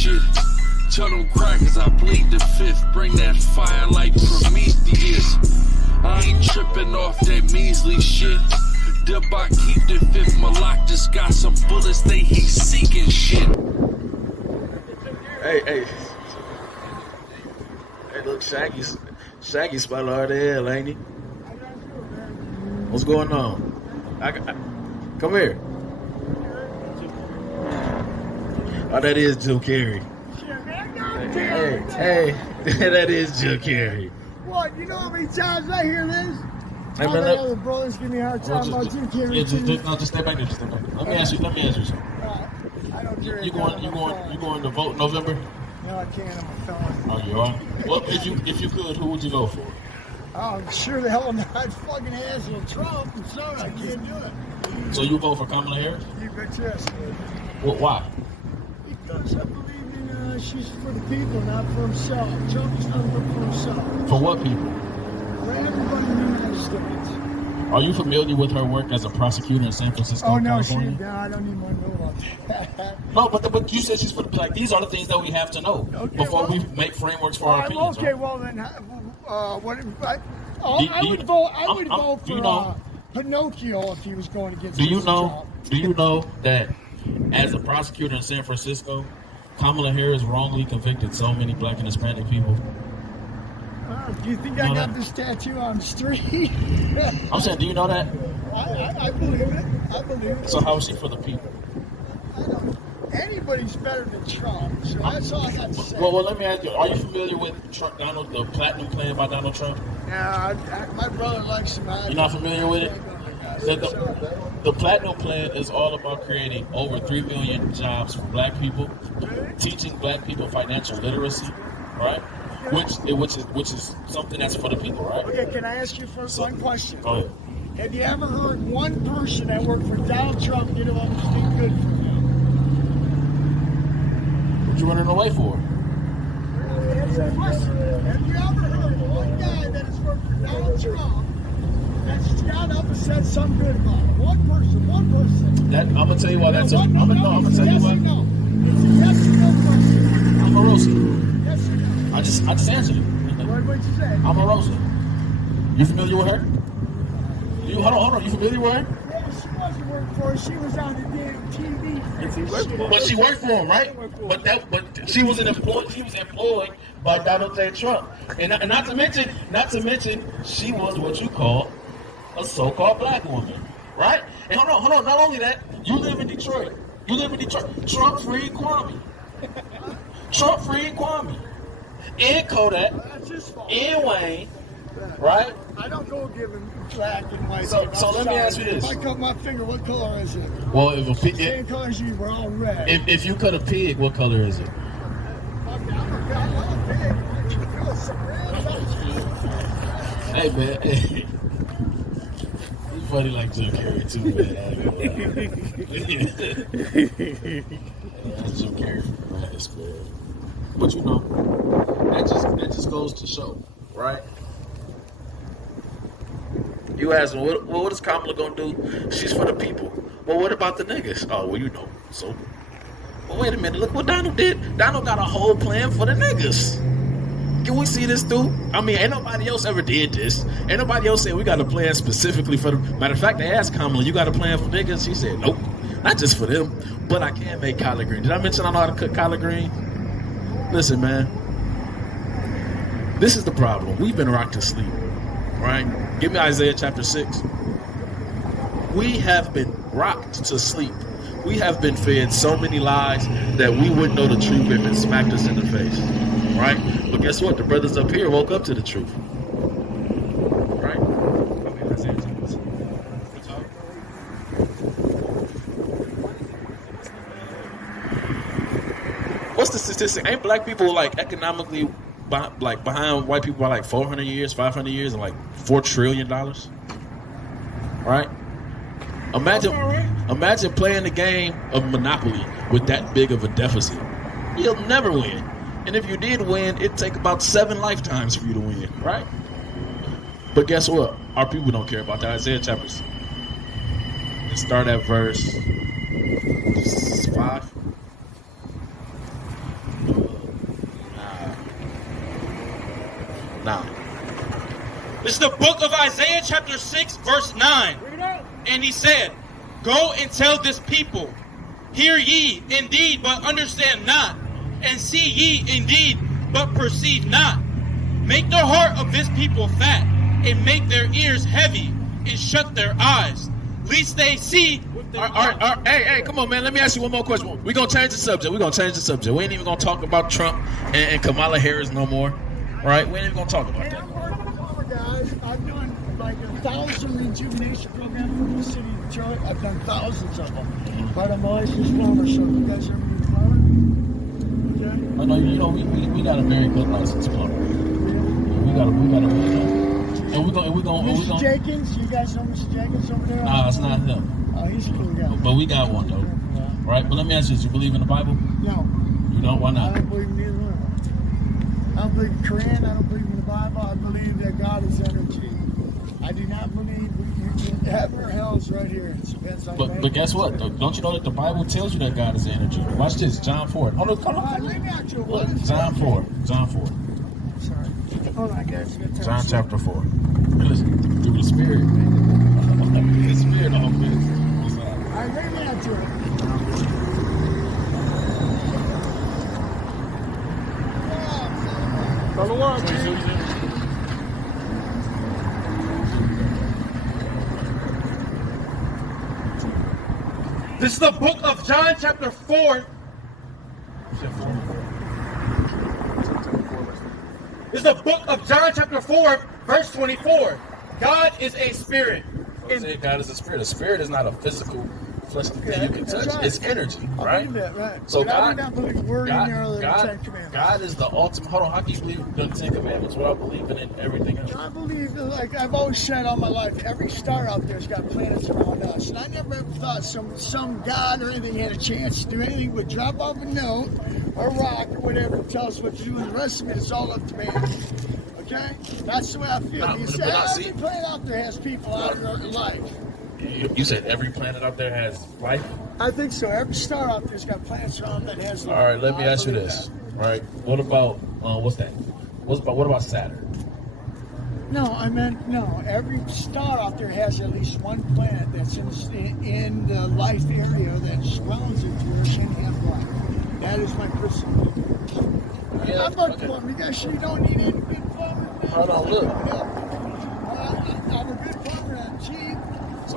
shit. Tell them crackers I bleed the fifth. Bring that fire like Prometheus. I ain't tripping off that measly shit. Dibba keep the fifth. Malak just got some bullets. He seeking shit. Hey, look, Shaggy's spot hard as hell, ain't he? What's going on? Come here. Oh, that is Jim Carrey. Hey, that is Jim Carrey. What? You know how many times I hear this? Hey, All man, the other brothers give me a hard time about Jim Carrey. Yeah, just stay back there. Let me ask you something. I don't care. You going to vote in November? No, I can't. I'm a felon. Oh, you are? Well, if you could, who would you go for? Oh, sure the hell not. Fucking asshole Trump. I'm sorry, I can't do it. So you vote for Kamala Harris? You bet yes. Well, why? Because I believe in she's for the people, not for himself. Trump is not for himself. For what people? For everybody in the United States. Are you familiar with her work as a prosecutor in San Francisco, Oh, no, California? I don't even want to know about that. No, but you said she's for the, like, these are the things that we have to know before we make frameworks for our opinions. Okay, right? well then, I would vote for Pinocchio if he was going against. Do you know that as a prosecutor in San Francisco, Kamala Harris wrongly convicted so many Black and Hispanic people? Do you think I got this tattoo on the street? I'm saying, do you know that? I believe it. I believe it. So how is she for the people? I don't. Anybody's better than Trump, so that's all I got to say. Well, let me ask you: are you familiar with the Platinum Plan by Donald Trump? Yeah, my brother likes him. You're not familiar with it? The Platinum Plan is all about creating over 3 million jobs for Black people, teaching Black people financial literacy, right? Which is something that's for the people, right? Okay, can I ask you first one question? Go ahead. Have you ever heard one person that worked for Donald Trump get anything good for him? What you running away for? Answer the question. Have you ever heard one guy that has worked for Donald Trump that's got up and said something good about him? One person. That I'm gonna tell you why that's. I'm gonna tell you why. No. It's a yes or no question. I'm a Rosie. Yes or no? I just answered it. What'd you say? I'm a Rosie. You familiar with her? Hold on. You familiar with her? Yeah, she wasn't working for us. She was on the damn TV. But she worked for him, right? But she was employed. She was employed by Donald J. Trump, and not to mention, she was what you call a so-called Black woman, right? And hold on. Not only that, you live in Detroit. Trump freed Kwame. And Kodak. And Wayne. Right? I don't go giving black and white. So let me ask you this. If I cut my finger, what color is it? Well, if a pig, same color as you, we're all red. If you cut a pig, what color is it? Hey man, hey. You funny like Jim Carrey too, man. That's Jim Carrey from the last, man. But you know, that just goes to show, right? You ask me, what is Kamala gonna do? She's for the people. Well, what about the niggas? Oh, well, you know. So, well, wait a minute. Look what Donald did. Donald got a whole plan for the niggas. Can we see this through? I mean, ain't nobody else ever did this. Ain't nobody else said we got a plan specifically for them. Matter of fact, they asked Kamala, you got a plan for niggas? She said, nope. Not just for them, but I can make collard green. Did I mention I know how to cook collard green? Listen, man. This is the problem. We've been rocked to sleep. Right? Give me Isaiah chapter 6. We have been rocked to sleep. We have been fed so many lies that we wouldn't know the truth if it smacked us in the face. Right? But guess what? The brothers up here woke up to the truth. Right? Isaiah chapter 6. What's the statistic? Ain't Black people like economically behind white people by like 400 years, 500 years, and like $4 trillion? Right? Imagine playing the game of Monopoly with that big of a deficit. You'll never win. And if you did win, it'd take about 7 lifetimes for you to win, right? But guess what? Our people don't care about that. Isaiah chapter 6. Let's start at verse 5. Now. This is the book of Isaiah chapter 6 verse 9. And he said, go and tell this people, hear ye indeed, but understand not, and see ye indeed, but perceive not. Make the heart of this people fat, and make their ears heavy, and shut their eyes, lest they see with their eyes. Hey, come on, man. Let me ask you one more question. We're going to change the subject. We ain't even going to talk about Trump and Kamala Harris no more. All right? We ain't even going to talk about Hey, that. I'm part of the Kamala guys. I've done like 1,000 rejuvenation programs for the city of Detroit. I've done thousands of them. But I'm always just plumber, so you guys ever need a plumber? Okay. I know, you know, we got a very good license plumber. We got a and we're going. Mr. Jenkins, you guys know Mr. Jenkins over there? Nah, it's not him. Oh, he's a cool guy. But we got one though. Yeah. Right? But let me ask you: do you believe in the Bible? No. You don't? Why I not? don't believe in either one. I don't believe in the Quran. I don't believe in the Bible. I believe that God is energy. I do not believe heaven or hell is right here. It depends on But guess what? Don't you know that the Bible tells you that God is energy? Watch this, John 4. Hold All right, on. let me ask you, Look, what is John 4. Sorry. Hold on, guys. John chapter 4. And listen, through the Spirit. The Spirit all this. All right, let me answer it. This is the book of John chapter 4. This is the book of John chapter 4 verse 24. God is a spirit. God is a spirit. A spirit is not a physical fleshly thing you can touch. Right. It's energy, I right? believe that, right. So But I do not believe a word in there other than the Ten Commandments. God is the ultimate. Hold on, how can you believe in the Ten Commandments without believing in everything else? I believe that, like I've always said all my life, every star out there's got planets around us. And I never ever thought some God or anything had a chance to do anything but drop off a note or rock or whatever and tell us what to do. And the rest of it is all up to man. Okay? That's the way I feel. No, You but say I see- every planet out there has people out in life. You said every planet out there has life? I think so. Every star out there's got planets around that has life. All right, let me I ask you believe this. that. All right, what about what's that? What about Saturn? No, I meant no. Every star out there has at least one planet that's in the life area that surrounds it where it can have life. That is my personal opinion. Yeah, I'm not okay. plumber. You guys sure you don't need any good plumber? Hold on, look. I'm a good plumber. I'm cheap.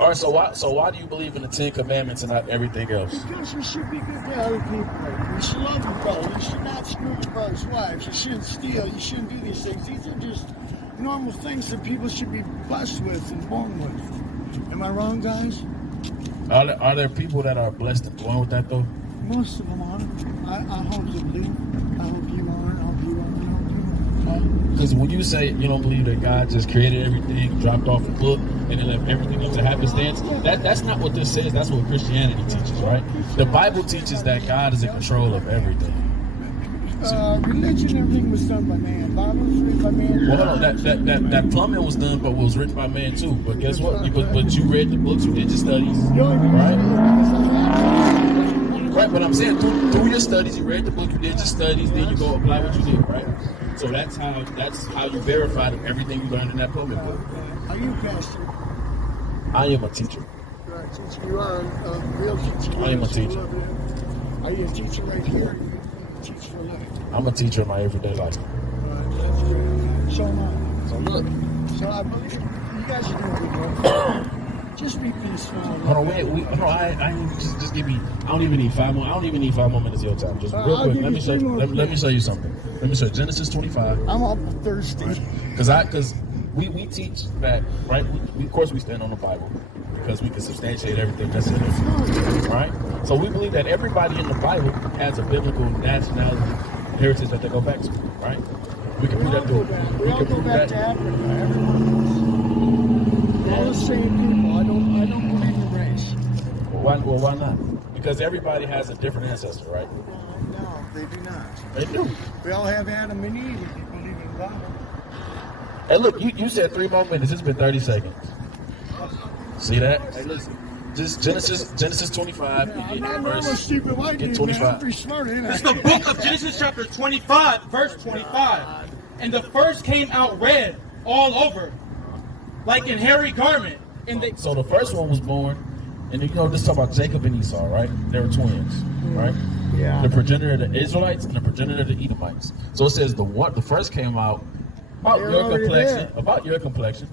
All right, so why do you believe in the Ten Commandments and not everything else? Because we should be good to other people. We should love your brother. You should not screw your brother's wives. You shouldn't steal. You shouldn't do these things. These are just normal things that people should be blessed with and born with. Am I wrong, guys? Are there people that are blessed and born with that though? Most of them are. I hope you do. I hope you are. I hope you are. I hope you are. Because when you say you don't believe that God just created everything, dropped off a book, and then left everything up to happenstance, that's not what this says. That's what Christianity teaches, right? The Bible teaches that God is in control of everything. Religion, everything was done by man. Bible was written by man. Well, hold on. That plumbing was done, but was written by man too. But guess what? But you read the books, you did your studies, right? Right. But I'm saying through your studies, you read the book, you did your studies, then you go apply what you did, right? So that's how you verify that everything you learned in that plumbing book. Are you a pastor? I am a teacher. You're a teacher. You are a real teacher. I am a teacher. Are you a teacher right here? Or are you a teacher for a living? I'm a teacher in my everyday life. That's good. So am I. So look. So I believe you guys are doing good work. Just be peaceful. Hold on, wait. I just give me. I don't even need 5 more. I don't even need 5 more minutes of your time. Just real I'll quick. give Let you me show 3 you. more Let me show you something. Let me show you Genesis 25. I'm all thirsty. Because we teach that, right? Of course we stand on the Bible because we can substantiate everything that's in it, right? So we believe that everybody in the Bible has a biblical nationality heritage that they go back to, right? We can prove that through. We all go back to Africa. Everyone. We're all the same people. I don't believe in race. Why not? Because everybody has a different ancestor, right? No, they do not. They do. We all have Adam and Eve if you believe in the Bible. Hey, look, you said 3 more minutes. It's been 30 seconds. See that? Hey, listen. Just Genesis 25. I'm You not get normal verse. stupid white Get dude, 25. man. I'm pretty smart, ain't I? It's the book of Genesis chapter 25 verse 25. and the first came out red all over, like in hairy garment. And they, So the first one was born, and you know, this talk about Jacob and Esau, right? They were twins, right? Yeah. The progenitor of the Israelites and the progenitor of the Edomites. So it says the first came out about They're your already complexion, there. about your complexion.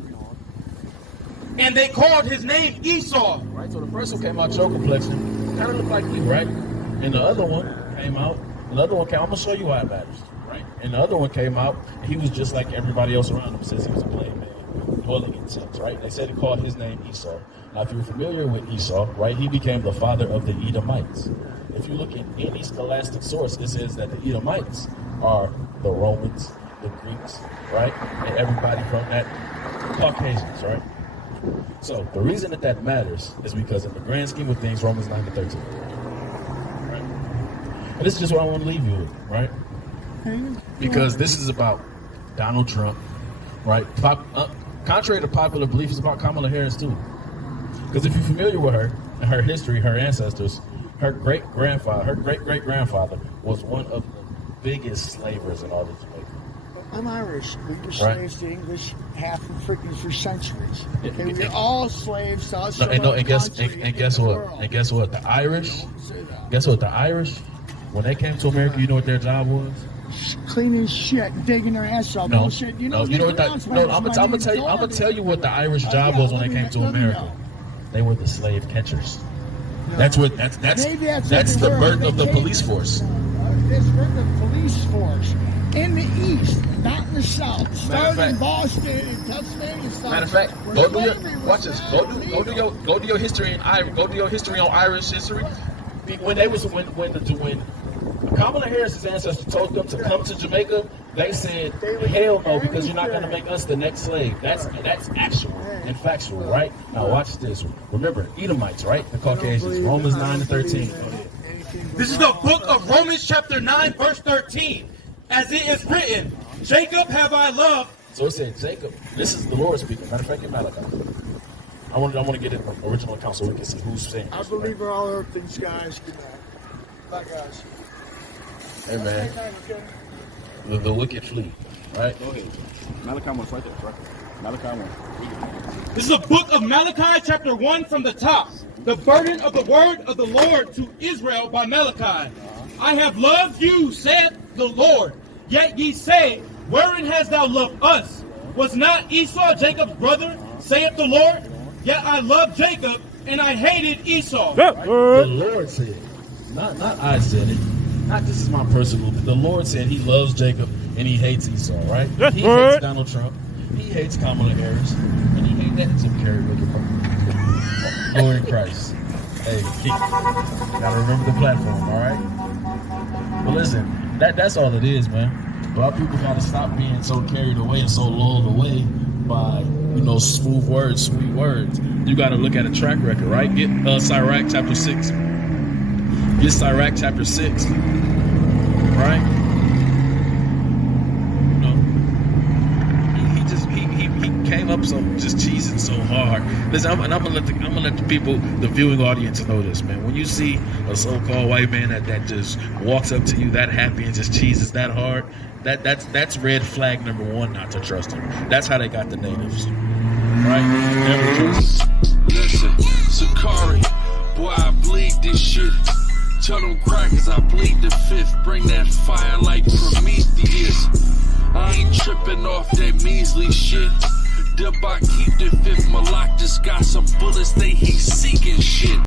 and they called his name Esau. Right, so the first one came out your complexion, kind of looked like you, right? And the other one came out, I'm gonna show you why it matters, right? And the other one came out, and he was just like everybody else around him, since he was a plain man, dwelling in tents, right? They said he called his name Esau. Now, if you're familiar with Esau, right, he became the father of the Edomites. If you look at any scholastic source, it says that the Edomites are the Romans, the Greeks, right? And everybody from that, Caucasians, right? So the reason that matters is because in the grand scheme of things, Romans 9-13. Right? And this is just what I want to leave you with, right? Because this is about Donald Trump, right? Contrary to popular belief, it's about Kamala Harris too. Because if you're familiar with her and her history, her ancestors, her great-great-grandfather was one of the biggest slavers in all of Jamaica. I'm Irish. We were Right. slaves to English, half and freaking for centuries. Okay, we were and- all slaves to us. And guess what? And guess what? The Irish. Guess what? The Irish, when they came to America, you know what their job was? Cleaning shit, digging their ass off. No, Shit. you know what that? No, I'm gonna tell you what the Irish job was when they came to America. They were the slave catchers. That's Maybe that's the what they were. birth of the They police came- force. This birth of the police force in the east, not in the south. Matter of Started fact- in Boston and Pennsylvania. Matter of fact, go do your history in Irish. Go do your history on Irish history. When Kamala Harris's ancestors told them to come to Jamaica, they said, "Hell no, because you're not going to make us the next slave." That's actual and factual, right? Now watch this. Remember, Edomites, right? The Caucasians. Romans 9-13. Go ahead. This is the book of Romans chapter 9, verse 13. As it is written, Jacob have I loved. So it said Jacob. This is the Lord speaking. Matter of fact, in Malachi. I want to get it from original account so we can see who's saying I this, believe we're all earth things, guys. Good night. Bye, guys. right? Hey man, the wicked flee, right? Go ahead. Malachi 1's right there. Right there. Malachi 1. This is the book of Malachi chapter 1 from the top. The burden of the word of the Lord to Israel by Malachi. I have loved you, saith the Lord. Yet ye say, wherein hast thou loved us? Was not Esau Jacob's brother, saith the Lord? Yet I loved Jacob, and I hated Esau. The Lord said, not I said it. Not this is my personal. The Lord said He loves Jacob and He hates Esau. Right? He hates Donald Trump. He hates Kamala Harris, and He hates that Jim Carrey looking for. Lord in Christ. Hey, gotta remember the platform. All right. But listen, that's all it is, man. A lot of people gotta stop being so carried away and so lulled away by smooth words, sweet words. You gotta look at a track record, right? Get Sirach chapter 6. Get Sirach chapter 6, right? He came up just cheesing so hard. Listen, I'm gonna let the people, the viewing audience, know this, man. When you see a so-called white man that just walks up to you that happy and just cheeses that hard, that's red flag number 1, not to trust him. That's how they got the natives, right? Never trust. Listen, Sakari, boy, I bleed this shit. Tell them crackers I bleed the 5th. Bring that fire like Prometheus. I ain't tripping off that measly shit. Dip I keep the 5th. Malak just got some bullets, he seeking shit.